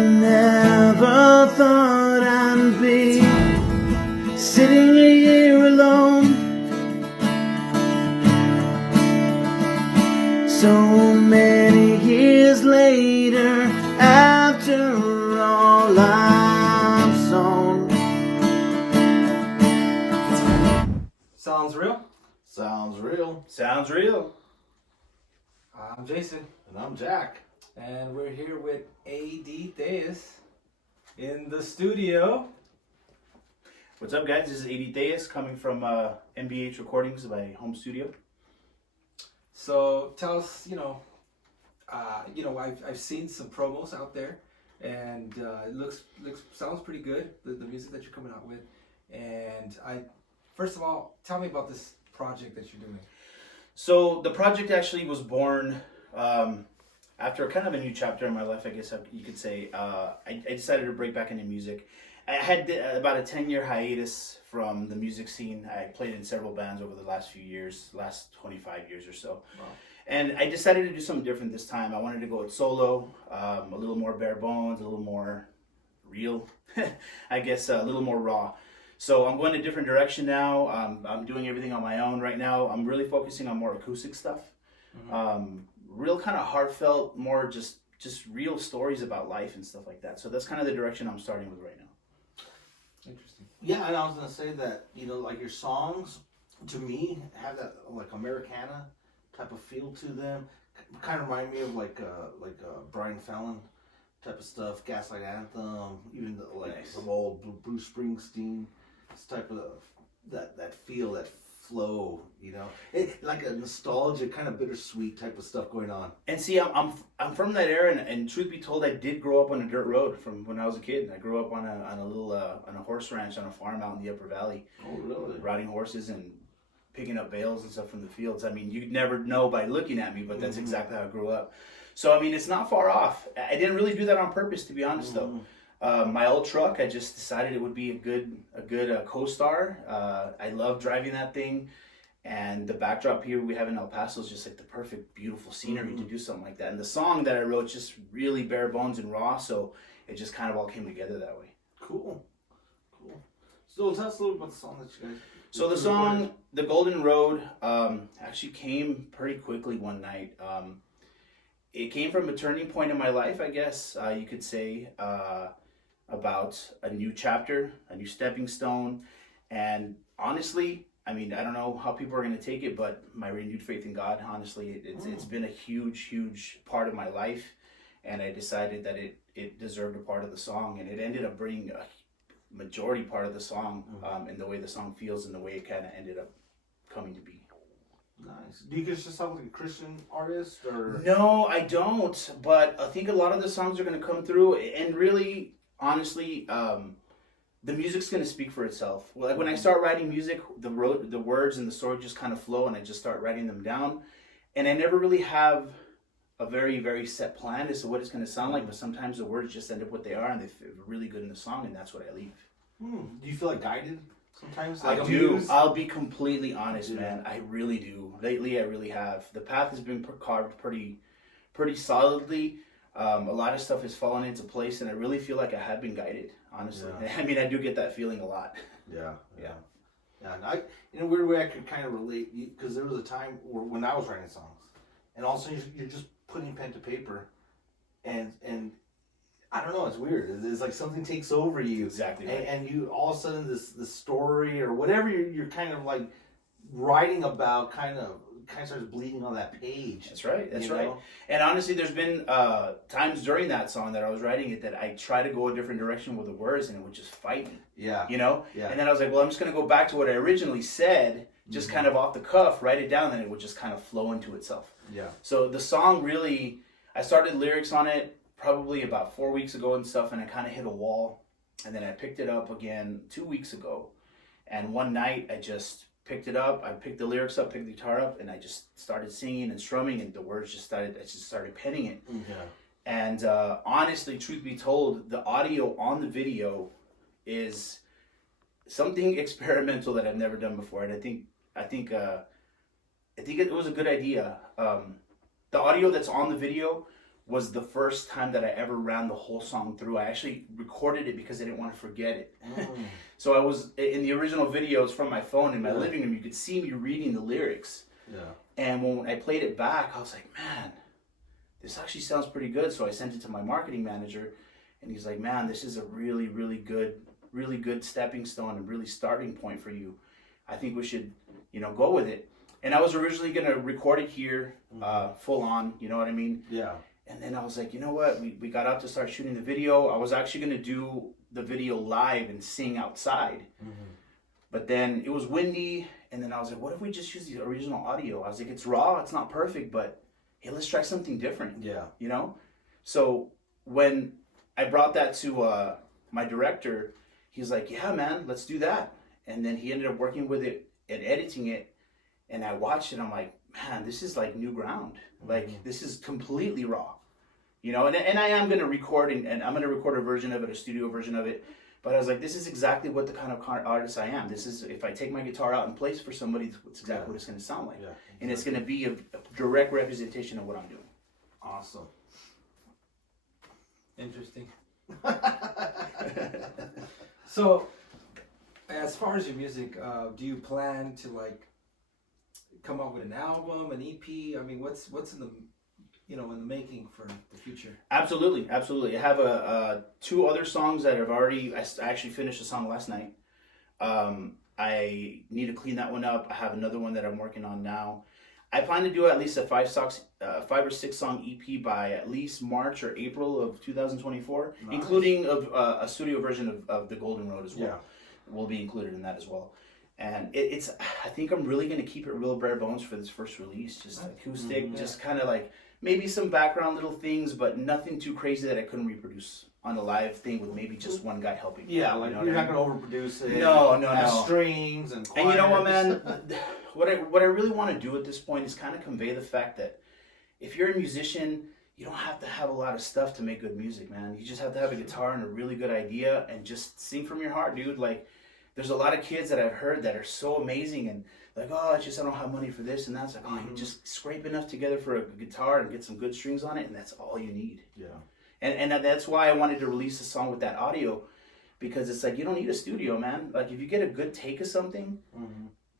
never thought I'd be sitting here alone. So many years later, after all I've sown. Sounds real? Sounds real. Sounds real. I'm Jason. And I'm Jack. And we're here with AD Tellez in the studio. What's up, guys? This is AD Tellez coming from MBH Recordings, my home studio. So tell us, I've seen some promos out there, and it sounds pretty good. The music that you're coming out with, and first of all, tell me about this project that you're doing. So the project actually was born after kind of a new chapter in my life, I guess you could say. I decided to break back into music. I had about a 10-year hiatus from the music scene. I played in several bands over the last few years, last 25 years or so. Wow. And I decided to do something different this time. I wanted to go with solo, a little more bare bones, a little more real, I guess a little more raw. So I'm going a different direction now. I'm doing everything on my own right now. I'm really focusing on more acoustic stuff. Mm-hmm. Real kind of heartfelt, more just real stories about life and stuff like that. So that's kind of the direction I'm starting with right now. Interesting. Yeah, and I was gonna say that like your songs, to me, have that like Americana type of feel to them. Kind of remind me of like Brian Fallon type of stuff, Gaslight Anthem, even some old Bruce Springsteen. This type of that feel, that flow, like a nostalgia, kind of bittersweet type of stuff going on. And see, I'm from that era, and truth be told, I did grow up on a dirt road from when I was a kid. I grew up on a little on a horse ranch on a farm out in the Upper Valley. Oh, really? Riding horses and picking up bales and stuff from the fields. I mean, you'd never know by looking at me, but that's exactly how I grew up. So I mean, it's not far off. I didn't really do that on purpose, to be honest, though. My old truck, I just decided it would be a good co-star. I love driving that thing, and the backdrop here we have in El Paso is just like the perfect, beautiful scenery to do something like that. And the song that I wrote just really bare bones and raw, so it just kind of all came together that way. Cool. So tell us a little about the song that you guys. So the song, The Golden Road, actually came pretty quickly one night. It came from a turning point in my life, I guess you could say. About a new chapter, a new stepping stone, and honestly, I mean, I don't know how people are going to take it, but my renewed faith in God, honestly, it's been a huge part of my life, and I decided that it deserved a part of the song, and it ended up bringing a majority part of the song, and the way the song feels and the way it kind of ended up coming to be. Nice. Do you guys just sound like a Christian artist, or? No, I don't, but I think a lot of the songs are going to come through, and really, honestly, the music's going to speak for itself. Like when I start writing music, the words and the story just kind of flow, and I just start writing them down. And I never really have a very, very set plan as to what it's going to sound like, but sometimes the words just end up what they are, and they feel really good in the song, and that's what I leave. Do you feel like guided sometimes? I do. I'll be completely honest, man. I really do. Lately, I really have. The path has been carved pretty solidly. A lot of stuff has fallen into place, and I really feel like I have been guided, honestly. Yeah. I mean, I do get that feeling a lot. Yeah. And in a weird way, I could kind of relate, because there was a time when I was writing songs, and all of a sudden you're just putting pen to paper, and I don't know, it's weird. It's like something takes over you. Exactly. Right. And you all of a sudden this story or whatever you're kind of like writing about kind of starts bleeding on that page. That's right. And honestly, there's been times during that song that I was writing it that I try to go a different direction with the words, and it would just fight me. Yeah. Yeah. And then I was like, well, I'm just going to go back to what I originally said, just kind of off the cuff, write it down, and it would just kind of flow into itself. Yeah. So the song really, I started lyrics on it probably about 4 weeks ago and stuff, and I kind of hit a wall, and then I picked it up again 2 weeks ago, and one night I just picked it up, I picked the lyrics up, picked the guitar up, and I just started singing and strumming, and the words I just started penning it. Yeah. And honestly, truth be told, the audio on the video is something experimental that I've never done before, and I think it was a good idea. The audio that's on the video was the first time that I ever ran the whole song through. I actually recorded it because I didn't want to forget it. So I was in the original videos from my phone in my living room. You could see me reading the lyrics. Yeah. And when I played it back, I was like, man, this actually sounds pretty good. So I sent it to my marketing manager, and he's like, man, this is a really, really good stepping stone and really starting point for you. I think we should, go with it. And I was originally going to record it here, full on, you know what I mean? Yeah. And then I was like, you know what? We got out to start shooting the video. I was actually going to do the video live and sing outside. But then it was windy. And then I was like, what if we just use the original audio? I was like, it's raw. It's not perfect, but hey, let's try something different. Yeah. So when I brought that to my director, he's like, yeah, man, let's do that. And then he ended up working with it and editing it. And I watched it. I'm like, man, this is like new ground. Like, this is completely raw. And I am going to record, and I'm going to record a version of it, a studio version of it. But I was like, this is exactly what the kind of artist I am. This is, if I take my guitar out and play it for somebody, it's exactly what it's going to sound like. Yeah, exactly. And it's going to be a direct representation of what I'm doing. Awesome. Interesting. So, as far as your music, do you plan to come up with an album, an EP? I mean, what's in the in the making for the future? Absolutely. I have two other songs that I've already. I actually finished a song last night. I need to clean that one up. I have another one that I'm working on now. I plan to do at least a 5 or 6 song EP by at least March or April of 2024, nice. Including a studio version of The Golden Road as well. Yeah. Will be included in that as well. And it's I think I'm really going to keep it real bare bones for this first release. Just acoustic, just kind of maybe some background little things, but nothing too crazy that I couldn't reproduce on a live thing with maybe just one guy helping. Yeah, you're not going to overproduce it. No. Strings and choirs. And you know what, man? What I really want to do at this point is kind of convey the fact that if you're a musician, you don't have to have a lot of stuff to make good music, man. You just have to have a guitar and a really good idea and just sing from your heart, dude. There's a lot of kids that I've heard that are so amazing and I don't have money for this and that's you just scrape enough together for a guitar and get some good strings on it, and that's all you need. Yeah. And that's why I wanted to release a song with that audio, because it's you don't need a studio, man. If you get a good take of something,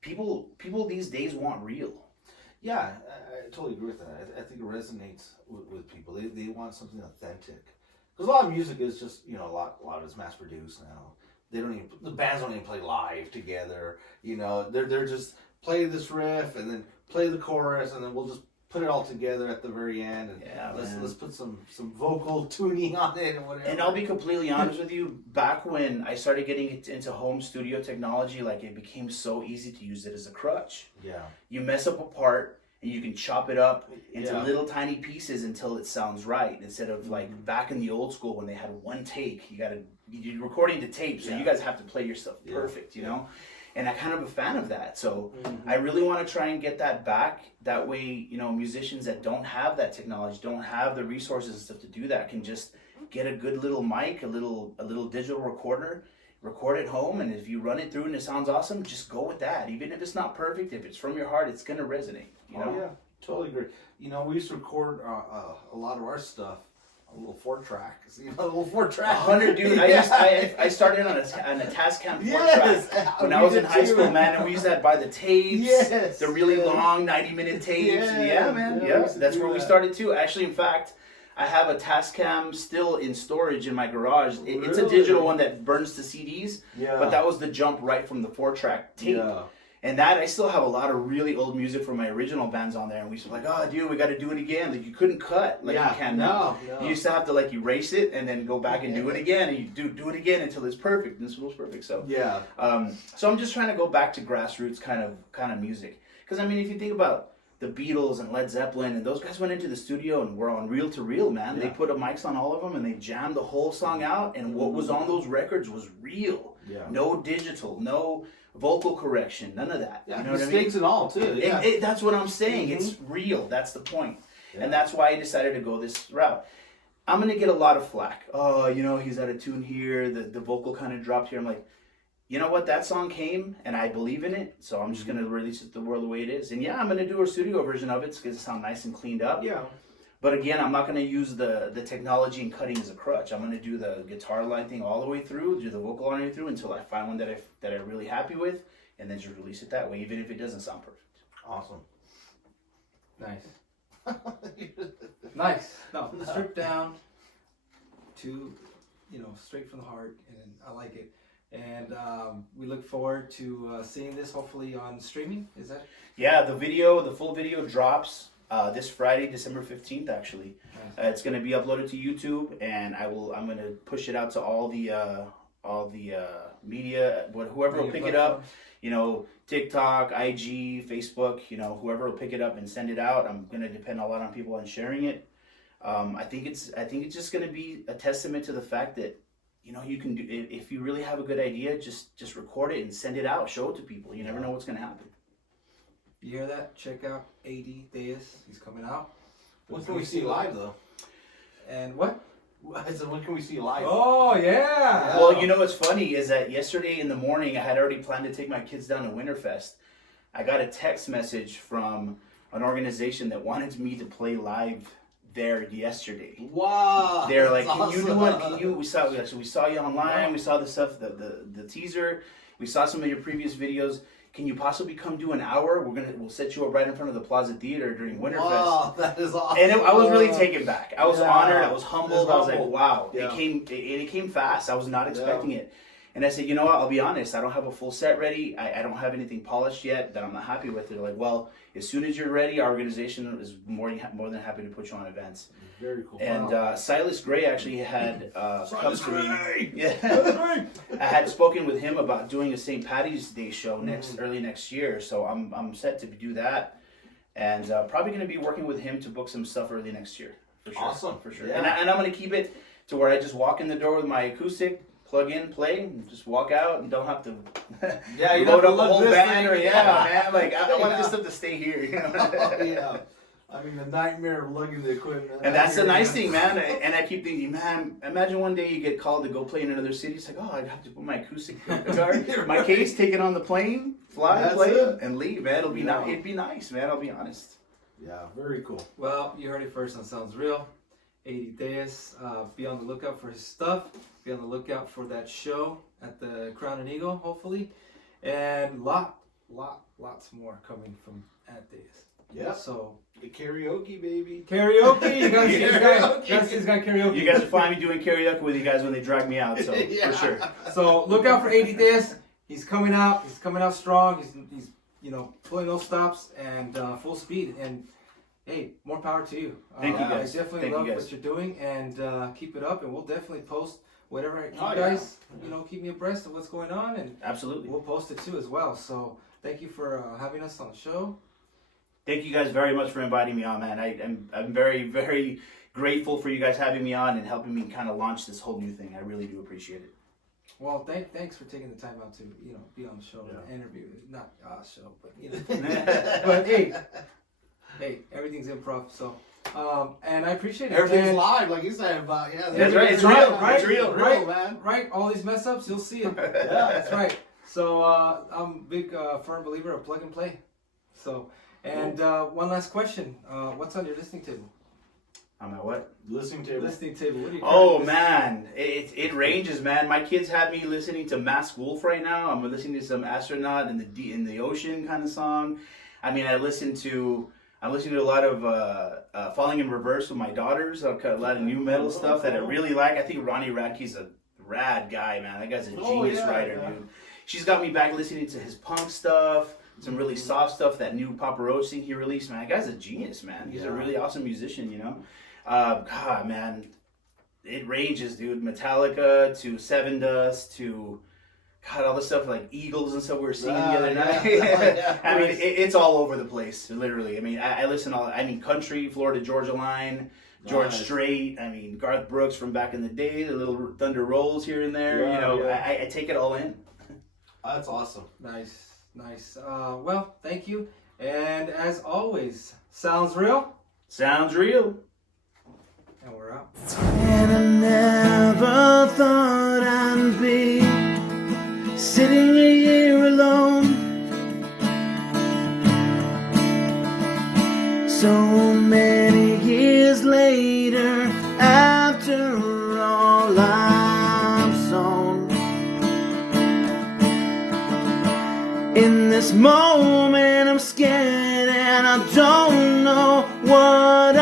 people these days want real. Yeah, I totally agree with that. I think it resonates with people. They want something authentic. Because a lot of music is just, a lot of it's mass produced now. The bands don't even play live together. They're just play this riff and then play the chorus and then we'll just put it all together at the very end and let's put some vocal tuning on it and whatever. And I'll be completely honest with you, back when I started getting into home studio technology, it became so easy to use it as a crutch. Yeah. You mess up a part and you can chop it up into little tiny pieces until it sounds right, instead of back in the old school when they had one take. You're recording to tape, so you guys have to play your stuff perfect, you know? And I'm kind of a fan of that. So I really want to try and get that back. That way, musicians that don't have that technology, don't have the resources and stuff to do that, can just get a good little mic, a little digital recorder, record at home, and if you run it through and it sounds awesome, just go with that. Even if it's not perfect, if it's from your heart, it's going to resonate. Oh, yeah, totally agree. We used to record a lot of our stuff. A little 4-track. A little 4-track. 100, dude. I started on a Tascam 4-track when I was in high school, man. And we used that by the tapes, the really long 90-minute tapes. Yeah, man. Yeah, that's where we started too. Actually, in fact, I have a Tascam still in storage in my garage. It's a digital one that burns to CDs, but that was the jump right from the 4-track tape. Yeah. And that, I still have a lot of really old music from my original bands on there. And we used to be oh, dude, we got to do it again. You couldn't cut you can now. No. You used to have to erase it and then go back and do it again. And you do it again until it's perfect. And this was perfect. So so I'm just trying to go back to grassroots kind of music. Because, if you think about the Beatles and Led Zeppelin, and those guys went into the studio and were on reel to reel, man. They put mics on all of them and they jammed the whole song out. And what was on those records was real. Yeah. No digital, no vocal correction, none of that. Yeah, mistakes and all too. Yeah. That's what I'm saying. It's real. That's the point. Yeah. And that's why I decided to go this route. I'm gonna get a lot of flack. Oh, he's out of tune here. The vocal kind of dropped here. I'm like, you know what? That song came, and I believe in it. So I'm just gonna release it to the world the way it is. And I'm gonna do a studio version of it. It's gonna sound nice and cleaned up. Yeah. But again, I'm not going to use the technology and cutting as a crutch. I'm going to do the guitar line thing all the way through, do the vocal line through until I find one that I'm really happy with, and then just release it that way, even if it doesn't sound perfect. Awesome. Nice. Nice. No, stripped down to, straight from the heart, and I like it. And we look forward to seeing this hopefully on streaming. Is that? Yeah, the full video drops this Friday, December 15th. Actually, Nice. it's going to be uploaded to YouTube, and I'm going to push it out to all the media, whoever will pick it up. TikTok, IG, Facebook. Whoever will pick it up and send it out. I'm going to depend a lot on people on sharing it. I think it's just going to be a testament to the fact that you can do, if you really have a good idea, just record it and send it out, show it to people. You never know what's going to happen. You hear that? Check out AD Tellez. He's coming out. When can we see you live, though? And what? I said, when can we see you live? Oh, yeah. Well, what's funny is that yesterday in the morning, I had already planned to take my kids down to Winterfest. I got a text message from an organization that wanted me to play live there yesterday. Wow. They're like, that's can you do awesome. one? Can you? We saw you online. We saw the stuff, the teaser. We saw some of your previous videos. Can you possibly come do an hour? We'll set you up right in front of the Plaza Theater during Winterfest. Wow, that is awesome. And I was really taken back. I was honored. I was humbled. I was like, humble. wow. Yeah. It came fast. I was not expecting it. And I said, you know what? I'll be honest. I don't have a full set ready. I don't have anything polished yet that I'm not happy with. They're like, well, as soon as you're ready, our organization is more than happy to put you on events. Very cool. And Silas Gray actually had come to me. Yeah, Gray! I had spoken with him about doing a St. Patty's Day show early next year. So I'm set to do that, and probably going to be working with him to book some stuff early next year. For sure. Awesome. For sure. Yeah. And I'm going to keep it to where I just walk in the door with my acoustic, plug in, play, and just walk out, and don't have to Yeah, you load don't up the have to whole look this band. thing. Man, like I want Yeah. this stuff to stay here. Oh, yeah. I mean, the nightmare of lugging the equipment. And that's the nice thing, man. And I keep thinking, man, imagine one day you get called to go play in another city. It's like, oh, I have to put my acoustic guitar, my case, take it on the plane, fly, That's play, it. and leave, man. It'll be Yeah. nice. It'd be nice, man. I'll be honest. Yeah, very cool. Well, you heard it first on Sounds Real. AD Tellez. Be on the lookout for his stuff. Be on the lookout for that show at the Crown and Eagle, hopefully. And lots more coming from AD Tellez. Yeah. So The karaoke, baby. karaoke. You guys, Karaoke. he's got karaoke. You guys will find me doing karaoke with you guys when they drag me out, so Yeah. for sure. So look out for AD Tellez. He's coming out. He's coming out strong. He's pulling those stops and full speed. And hey, more power to you. Thank you guys. I definitely Thank you love guys. what you're doing, and keep it up. And we'll definitely post whatever you Oh, yeah. guys, keep me abreast of what's going on, and Absolutely. we'll post it too as well. So thank you for having us on the show. Thank you guys very much for inviting me on, man. I'm very, very grateful for you guys having me on and helping me kind of launch this whole new thing. I really do appreciate it. Well, thanks for taking the time out to be on the show Yeah. and interview. Not show, but but hey, everything's improv. So and I appreciate it. Everything's And- live, like you said. But yeah, That's right, it's right, real, right, it's real. right, man. right. All these mess ups, you'll see it. Yeah, That's right. So I'm a big firm believer of plug and play. So and one last question: what's on your listening table? I'm at what? Listening to Listening table. What do you? Oh currently man, it ranges, man. My kids have me listening to Masked Wolf right now. I'm listening to some astronaut in the ocean kind of song. I mean, I'm listening to a lot of Falling in Reverse with my daughters. I've got a lot of new metal stuff that I really like. I think Ronnie Radke's a rad guy, man. That guy's a genius writer, dude. She's got me back listening to his punk stuff, some really soft stuff. That new Papa Roach thing he released, man. That guy's a genius, man. He's a really awesome musician, God, man, it ranges, dude. Metallica to Seven Dust to all the stuff like Eagles and stuff we were singing the other night. Yeah. I mean, it's all over the place, literally. I mean, I listen country, Florida Georgia Line, George Nice. Strait. I mean, Garth Brooks from back in the day, the little Thunder Rolls here and there. Yeah. I take it all in. That's awesome. Nice. Well, thank you. And as always, sounds real. Sounds real. And we're out. And I never thought I'd be sitting here alone. So many years later. In this moment I'm scared and I don't know what